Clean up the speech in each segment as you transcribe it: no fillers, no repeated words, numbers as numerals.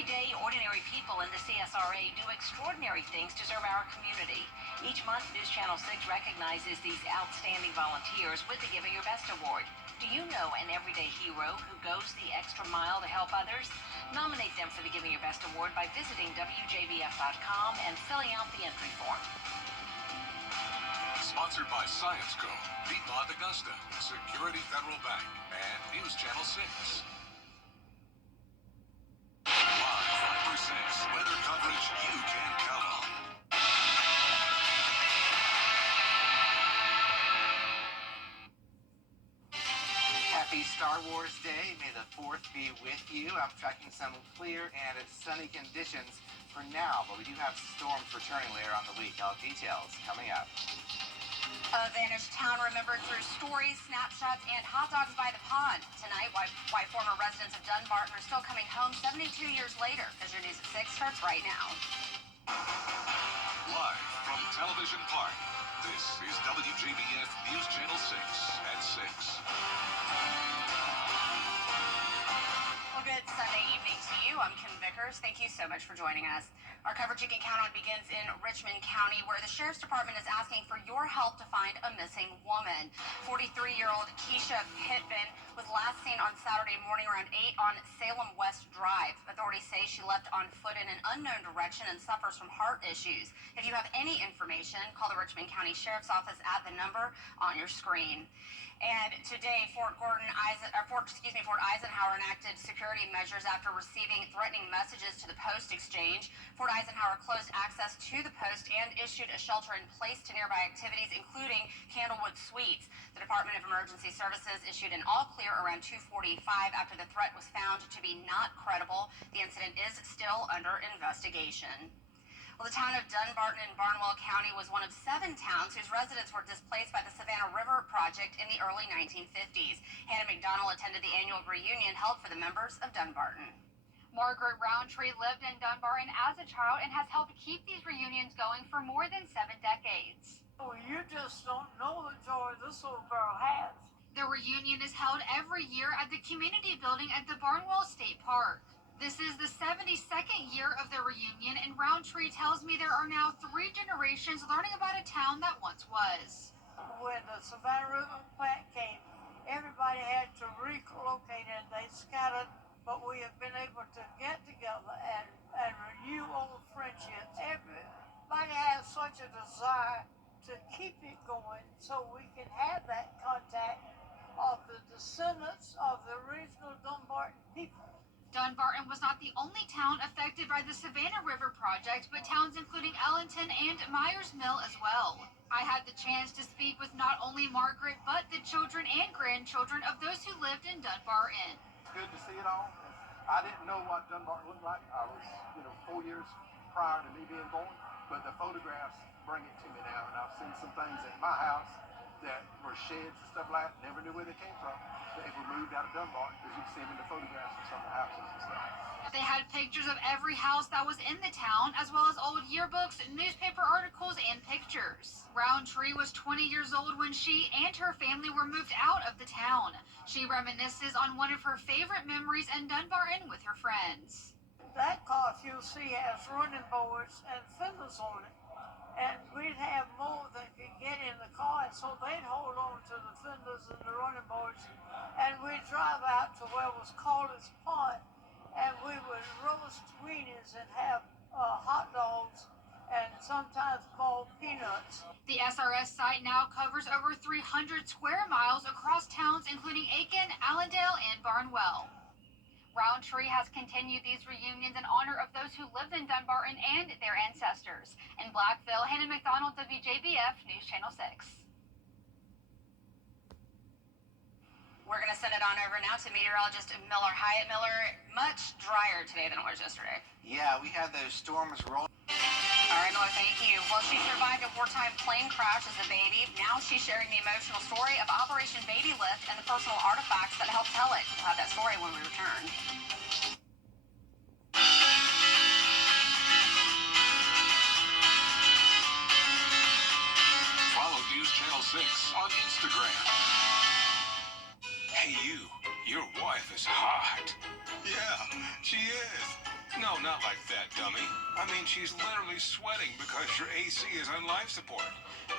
Everyday, ordinary people in the CSRA do extraordinary things to serve our community. Each month, News Channel 6 recognizes these outstanding volunteers with the Giving Your Best Award. Do you know an everyday hero who goes the extra mile to help others? Nominate them for the Giving Your Best Award by visiting WJBF.com and filling out the entry form. Sponsored by Science Co., Piedmont Augusta, Security Federal Bank, and News Channel 6. Live 5 weather coverage you can count on. Happy Star Wars Day. May the 4th be with you. I'm tracking some clear and sunny conditions for now, but we do have storms returning later on the week. All details coming up. A vanished town remembered through stories, snapshots, and hot dogs by the pond. Tonight, why former residents of Dunbarton are still coming home 72 years later. Vision News at 6 starts right now. Live from Television Park, this is WJBF News Channel 6 at 6. Well, good Sunday evening to you. I'm Kim Vickers. Thank you so much for joining us. Our coverage you can count on begins in Richmond County, where the Sheriff's Department is asking for your help to find a missing woman. 43-year-old Keisha Pittman was last seen on Saturday morning around 8 on Salem West Drive. Authorities say she left on foot in an unknown direction and suffers from heart issues. If you have any information, call the Richmond County Sheriff's Office at the number on your screen. And today, Fort Eisenhower enacted security measures after receiving threatening messages to the Post Exchange. Fort Eisenhower closed access to the Post and issued a shelter-in-place to nearby activities, including Candlewood Suites. The Department of Emergency Services issued an all-clear around 2:45 after the threat was found to be not credible. The incident is still under investigation. Well, the town of Dunbarton in Barnwell County was one of 7 towns whose residents were displaced by the Savannah River Project in the early 1950s. Hannah McDonald attended the annual reunion held for the members of Dunbarton. Margaret Roundtree lived in Dunbarton as a child and has helped keep these reunions going for more than 7 decades. Well, you just don't know the joy this little girl has. The reunion is held every year at the community building at the Barnwell State Park. This is the 72nd year of the reunion, and Roundtree tells me there are now 3 generations learning about a town that once was. When the Savannah River plant came, everybody had to relocate and they scattered, but we have been able to get together and renew old friendships. Everybody has such a desire to keep it going so we can have that contact of the descendants of the original Dunbarton people. Dunbarton was not the only town affected by the Savannah River Project, but towns including Ellington and Myers Mill as well. I had the chance to speak with not only Margaret, but the children and grandchildren of those who lived in Dunbarton. It's good to see it all. I didn't know what Dunbarton looked like. I was, 4 years prior to me being born, but the photographs bring it to me now, and I've seen some things at my house that were sheds and stuff like that, never knew where they came from. They were moved out of Dunbarton because you can see them in the photographs of some of the houses and stuff. They had pictures of every house that was in the town, as well as old yearbooks, newspaper articles, and pictures. Roundtree was 20 years old when she and her family were moved out of the town. She reminisces on one of her favorite memories in Dunbarton with her friends. That car, if you'll see, has running boards and fenders on it. And we'd have more than could get in the car, and so they'd hold on to the fenders and the running boards, and we'd drive out to where was Calder's Pond, and we would roast weenies and have hot dogs and sometimes called peanuts. The SRS site now covers over 300 square miles across towns including Aiken, Allendale, and Barnwell. Roundtree has continued these reunions in honor of those who lived in Dunbarton and their ancestors. In Blackville, Hannah McDonald, WJBF News Channel 6. We're going to send it on over now to meteorologist Miller. Hi, Miller. Much drier today than it was yesterday. Yeah, we had those storms rolling. All right, Miller, thank you. Well, she survived a wartime plane crash as a baby. Now she's sharing the emotional story of Operation Baby Lift and the personal artifacts that helped tell it. We'll have that story when we return. Follow News Channel 6 on Instagram. Hey, you. Your wife is hot. Yeah, she is. No, not like that, dummy. I mean, she's literally sweating because your AC is on life support.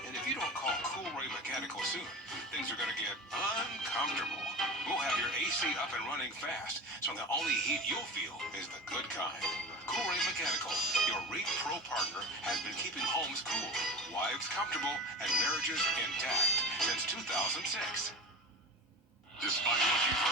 And if you don't call Cool Ray Mechanical soon, things are going to get uncomfortable. We'll have your AC up and running fast, so the only heat you'll feel is the good kind. Cool Ray Mechanical, your Reef Pro partner, has been keeping homes cool, wives comfortable, and marriages intact since 2006. Despite what you've heard